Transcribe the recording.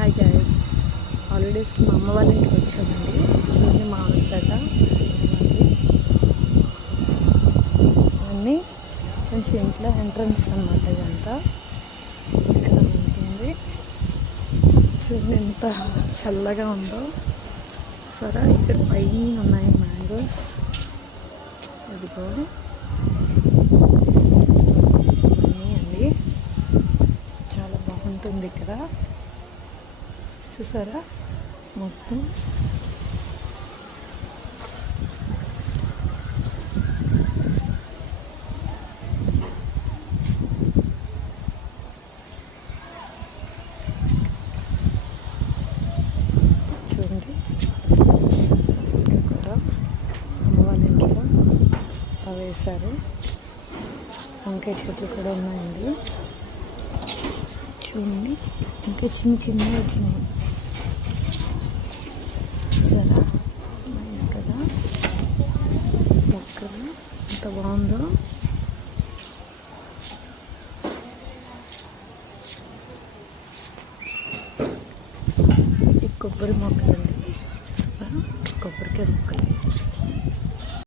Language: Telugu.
హాయ్ గైస్, హాలిడేస్కి మా అమ్మ వాళ్ళ ఇంటికి వచ్చామండి. చూడండి మామిడిపేట ఇవన్నీ కొంచెం ఇంట్లో ఎంట్రన్స్ అన్నమాట. ఇదంతా ఇక్కడ ఉంటుంది. చూడండి ఎంత చల్లగా ఉందో. సరే ఇక్కడ పైన ఉన్నాయి మ్యాంగోస్. ఇదిగో ఇవన్నీ అండి, చాలా బాగుంటుంది ఇక్కడ. చూసారా మొత్తం చూడండి. ఇక్కడ కూడా అమ్మ వాళ్ళ ఇంట్లో వేశారు. వంకాయ చెట్లు కూడా ఉన్నాయండి. చూడండి ఇంకా చిన్నవి వచ్చినాయి. సరే నైస్ కదా, మొక్కలు ఎంత బాగుందో. ఈ కొబ్బరి మొక్కలండి, చూసారా, కొబ్బరికాయ మొక్కలు.